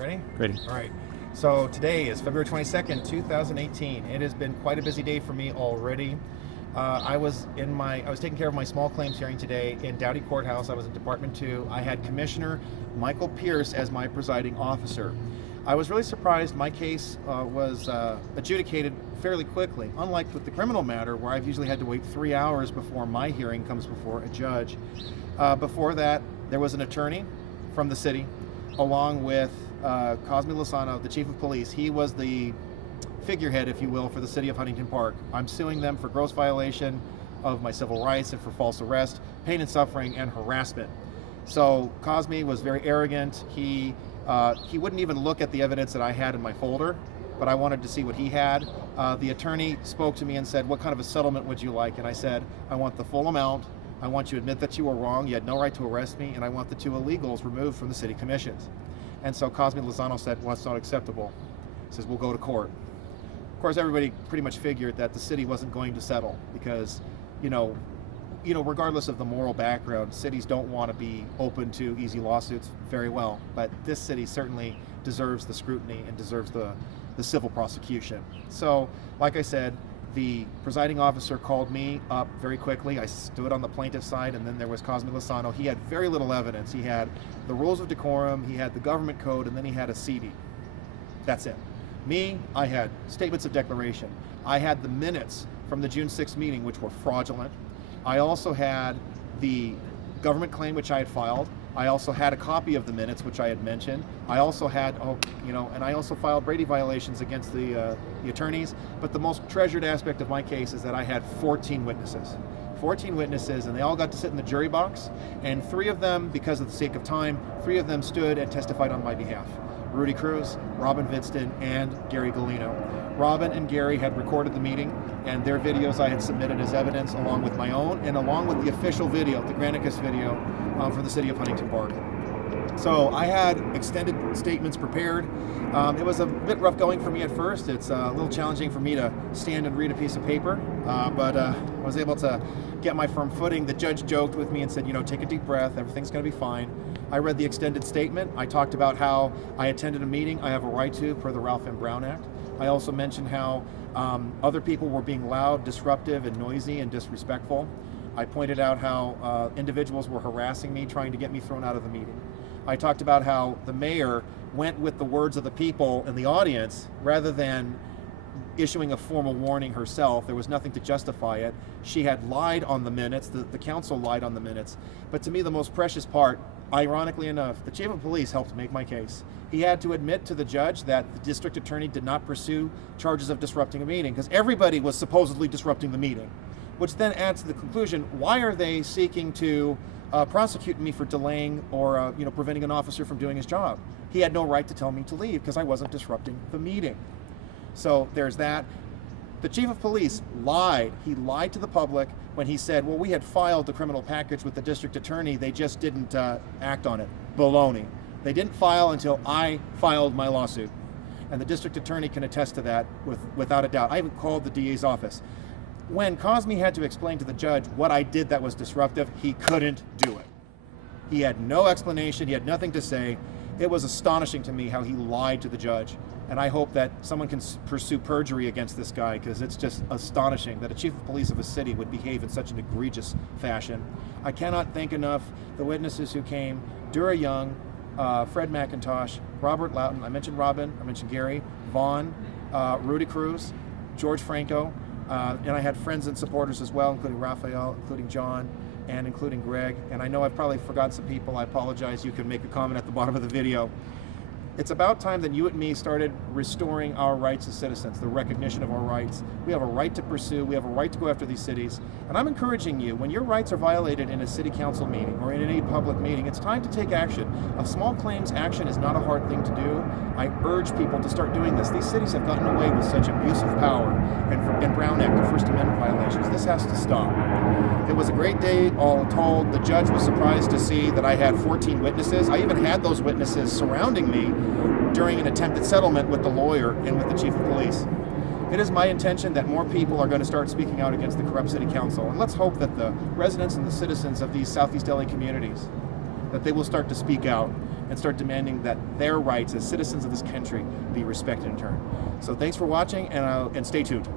Ready? Ready. All right. So today is February 22nd, 2018. It has been quite a busy day for me already. I was taking care of my small claims hearing today in Doughty Courthouse. I was in Department 2. I had Commissioner Michael Pierce as my presiding officer. I was really surprised my case was adjudicated fairly quickly, unlike with the criminal matter where I've usually had to wait 3 hours before my hearing comes before a judge. Before that, there was an attorney from the city along with Cosme Lozano, the chief of police. He was the figurehead, if you will, for the City of Huntington Park. I'm suing them for gross violation of my civil rights and for false arrest, pain and suffering, and harassment. So Cosme was very arrogant. He wouldn't even look at the evidence that I had in my folder, but I wanted to see what he had. The attorney spoke to me and said, "What kind of a settlement would you like?" And I said, "I want the full amount. I want you to admit that you were wrong. You had no right to arrest me, and I want the 2 illegals removed from the city commissions." And so Cosme Lozano said, "Well, that's not acceptable." He says, "We'll go to court." Of course, everybody pretty much figured that the city wasn't going to settle because, regardless of the moral background, cities don't want to be open to easy lawsuits very well. But this city certainly deserves the scrutiny and deserves the civil prosecution. So, like I said, the presiding officer called me up very quickly. I stood on the plaintiff's side, and then there was Cosme Lozano. He had very little evidence. He had the rules of decorum, he had the government code, and then he had a CD. That's it. Me, I had statements of declaration. I had the minutes from the June 6th meeting, which were fraudulent. I also had the government claim, which I had filed. I also had a copy of the minutes, which I had mentioned. I also had, and I also filed Brady violations against the attorneys. But the most treasured aspect of my case is that I had 14 witnesses. 14 witnesses, and they all got to sit in the jury box. And 3 of them, because of the sake of time, 3 of them stood and testified on my behalf. Rudy Cruz, Robin Vidston, and Gary Galino. Robin and Gary had recorded the meeting, and their videos I had submitted as evidence along with my own and along with the official video, the Granicus video for the City of Huntington Park. So I had extended statements prepared. It was a bit rough going for me at first. It's a little challenging for me to stand and read a piece of paper, but I was able to get my firm footing. The judge joked with me and said, take a deep breath, everything's going to be fine. I read the extended statement. I talked about how I attended a meeting I have a right to per the Ralph M. Brown Act. I also mentioned how other people were being loud, disruptive, and noisy and disrespectful. I pointed out how individuals were harassing me, trying to get me thrown out of the meeting. I talked about how the mayor went with the words of the people in the audience rather than issuing a formal warning herself. There was nothing to justify it. She had lied on the minutes. The council lied on the minutes. But to me, the most precious part, ironically enough, the chief of police helped make my case. He had to admit to the judge that the district attorney did not pursue charges of disrupting a meeting because everybody was supposedly disrupting the meeting, which then adds to the conclusion, why are they seeking to prosecute me for delaying or preventing an officer from doing his job? He had no right to tell me to leave because I wasn't disrupting the meeting. So there's that. The chief of police lied. He lied to the public when he said, well, we had filed the criminal package with the district attorney, they just didn't act on it. Baloney. They didn't file until I filed my lawsuit. And the district attorney can attest to that without a doubt. I even called the DA's office. When Cosme had to explain to the judge what I did that was disruptive, he couldn't do it. He had no explanation, he had nothing to say. It was astonishing to me how he lied to the judge. And I hope that someone can pursue perjury against this guy because it's just astonishing that a chief of police of a city would behave in such an egregious fashion. I cannot thank enough the witnesses who came, Dura Young, Fred McIntosh, Robert Loughton, I mentioned Robin, I mentioned Gary, Vaughn, Rudy Cruz, George Franco, and I had friends and supporters as well, including Raphael, including John, and including Greg. And I know I've probably forgotten some people. I apologize. You can make a comment at the bottom of the video. It's about time that you and me started restoring our rights as citizens, the recognition of our rights. We have a right to pursue, we have a right to go after these cities. And I'm encouraging you, when your rights are violated in a city council meeting or in any public meeting, it's time to take action. A small claims action is not a hard thing to do. I urge people to start doing this. These cities have gotten away with such abuse of power and Brown Act and First Amendment violations. This has to stop. It was a great day, all told. The judge was surprised to see that I had 14 witnesses. I even had those witnesses surrounding me during an attempted settlement with the lawyer and with the chief of police. It is my intention that more people are going to start speaking out against the corrupt city council. And let's hope that the residents and the citizens of these Southeast LA communities, that they will start to speak out. and start demanding that their rights as citizens of this country be respected in turn. So thanks for watching, and stay tuned.